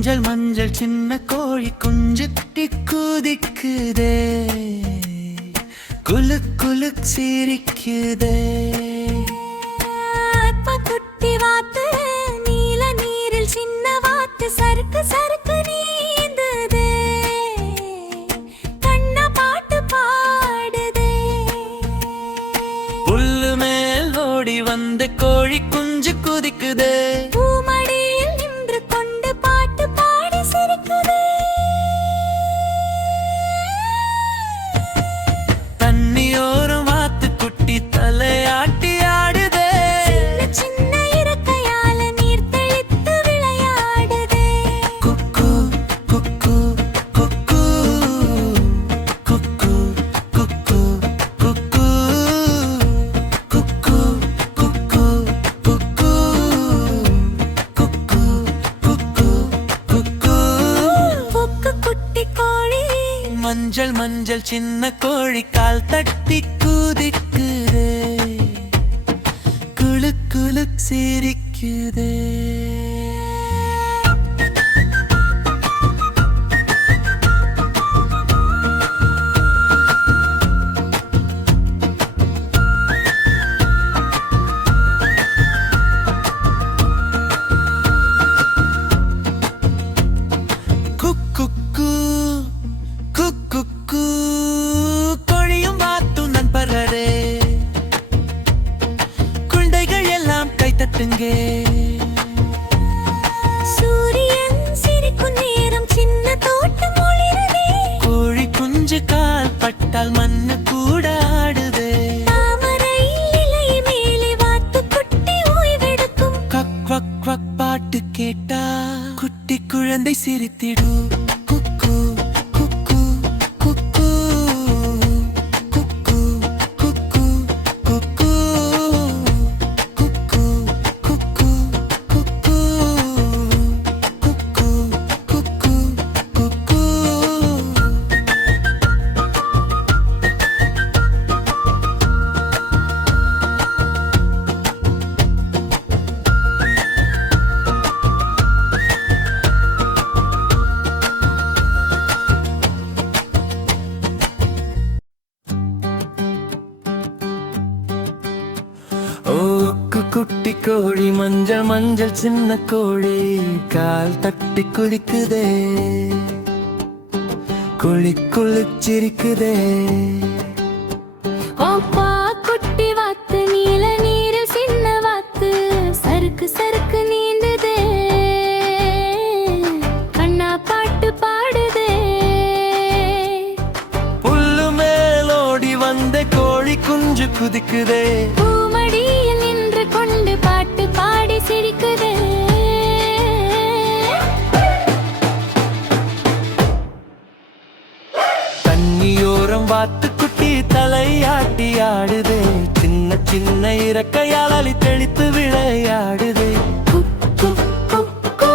மஞ்சள் மஞ்சள் சின்ன கோழி குஞ்சுட்டி குதிக்குதே, குலுக் குலுக் சிரிக்குதே. குட்டி வாத்து நீல நீரில் சின்ன வாத்து சறுக்கு சறுக்கு நீந்துதே, கண்ணா பாட்டு பாடுதே. புல்லு மேல் ஓடி வந்த கோழி குஞ்சு குதிக்குதே, பூமடியில் நின்று கொண்டு பாட்டு பாடி சிரிக்குதே. தண்ணியோரம் வாத்து குட்டி தலையாட்டி ஆடுதே, சின்ன இறக்கையால நீர் தெளித்து விளையாடுதே. குக்கு குக்கு குக்கு குக்கு குக்கு குக்கு குக்கு குக்கு குக்கு குக்கு குக்கு குக்கு. கொக்கு குட்டி கோழி மஞ்சள் மஞ்சள் சின்ன கோழி கால் தட்டி குதிக்குதே, குலுக் குலுக் சிரிக்குதே. குக்கு குக்கு கோழியும் வாத்தும் நண்பரே, குழந்தைகள் எல்லாம் கைத்தட்டுங்கே. சூரியன் சிரிக்கும் நேரம் சின்ன தோட்டம் ஒளிருதே, கோழி குஞ்சு கால் பட்டால் மண்ணு கூட ஆடுதே. தாமரை இலை மேலே வாத்து குட்டி ஓய்வெடுக்கும். கக் வக் வக் பாட்டு கேட்டா குட்டி குழந்தை சிரித்திடு. குக்கு குக்கு குக்கு குக்கு குக்கு குக்கு குக்கு குக்கு குக்கு குக்கு குக்கு குக்கு. ஓ குட்டி கோழி மஞ்சள் மஞ்சள் சின்ன கோழி கால் தட்டி குதிக்குதே, குளிக் குளிக் சிரிக்குதே. அப்பா குட்டி வாத்து நீல நீரில் சின்ன வாத்து சறுக்கு சறுக்கு நீந்துதே, கண்ணா பாட்டு பாடுதே. புல்லு மேலோடி வந்த கோழி குஞ்சு குதிக்குதே, பூமடியில் நின்று கொண்டு பாட்டு பாடி சிரிக்குதே. தண்ணியோரம் வாத்து குட்டி தலையாட்டி ஆடுதே, சின்ன சின்ன இறக்கையால் அலி தெளித்து விளையாடுதே. குக்கு குக்கு குக்கு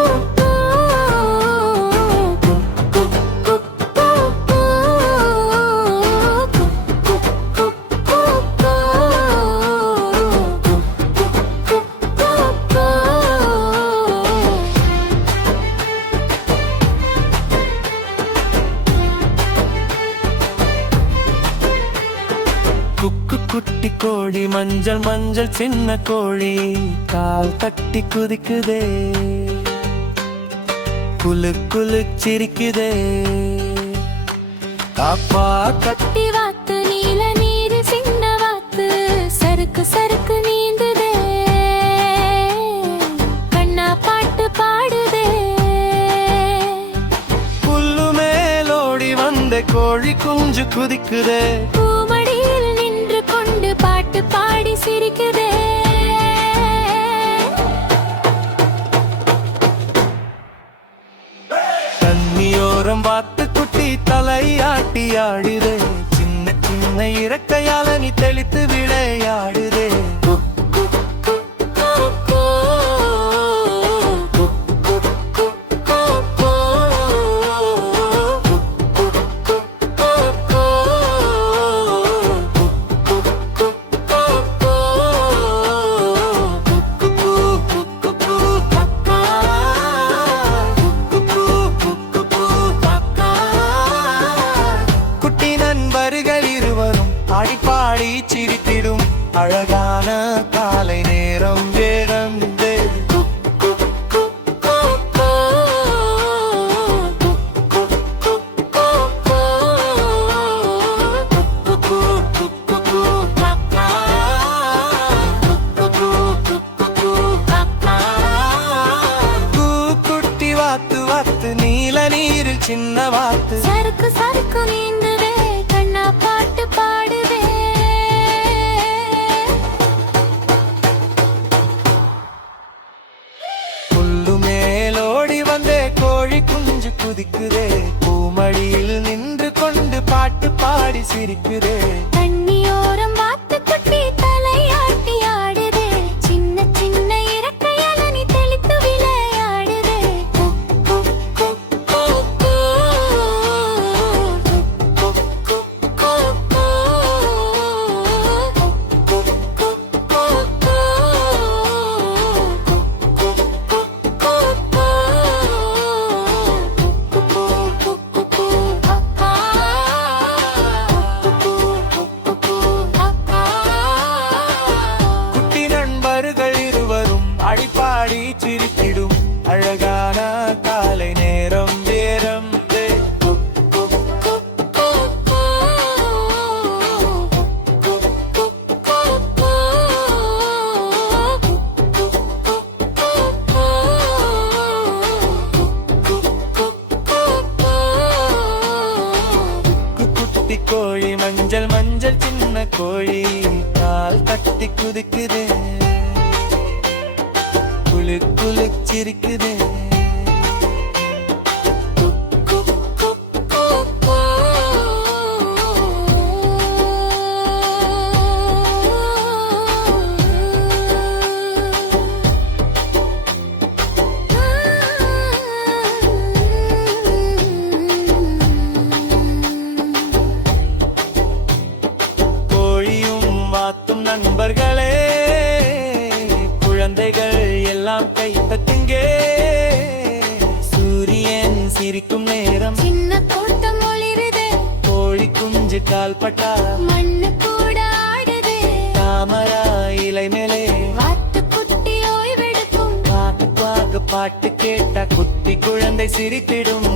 குட்டி கோழி மஞ்சள் மஞ்சள் சின்ன கோழி கால் தட்டி குதிக்குதே, குலுக் குலுக் சிரிக்குதே. அப்பா குட்டி வாத்து நீல நீரில் சின்ன வாத்து சறுக்கு சறுக்கு நீந்துதே, கண்ணா பாட்டு பாடுதே. புல்லு மேலோடி வந்த கோழி குஞ்சு குதிக்குதே, பூமடியில் நின்று கொண்டு பாட்டு பாடி சிரிக்குதே. தண்ணியோரம் வாத்து குட்டி தலையாட்டி ஆடுதே, சின்ன சின்ன இறக்கையால நீ தெளித்து விளையாடுதே. நண்பர்கள் இருவரும் ஆடிப்பாடி சிரித்திடும் அழகான காலை நேரம் வேகம் குட்டி வாத்து வாத்து நீல நீரில் சின்ன வாத்து சறுக்கு சறுக்கு நீந்துவே கண்ணா பாட்டு பாடுவே புல்லு மேலோடி வந்தே கோழி குஞ்சு குதிக்குதே பூமடியில் நின்று கொண்டு பாட்டு பாடி சிரிக்குதே தண்ணியோரம் வாத்து குட்டி தலையாட்டி ஆடுதே சின்ன சின்ன இறக்கையால நீ தெளித்து விளையாடுதே குட்டி நண்பர்கள் இருவரும் அடிப்பாடி சிரித்திடும் அழகான காலை நேரம் நேரம் குட்டி கோழி மஞ்சள் மஞ்சள் சின்ன கோழி கால் தட்டி குதிக்குதே குளு குளு சிரிக்குதே கோழியும் வாத்தும் நண்பர்களே குழந்தைகள் எல்லாம் கை தட்டுங்கே சூரியன் சிரிக்கும் நேரம் சின்ன தோட்டம் ஒளிருதே கோழி குஞ்சு கால்பட்டா மண்ணு கூட ஆடுதே தாமரா இலை மேலே வாத்து குட்டி ஓய்வெடுக்கும் பாட்டு பாட்டு கேட்டா குட்டி குழந்தை சிரித்திடும்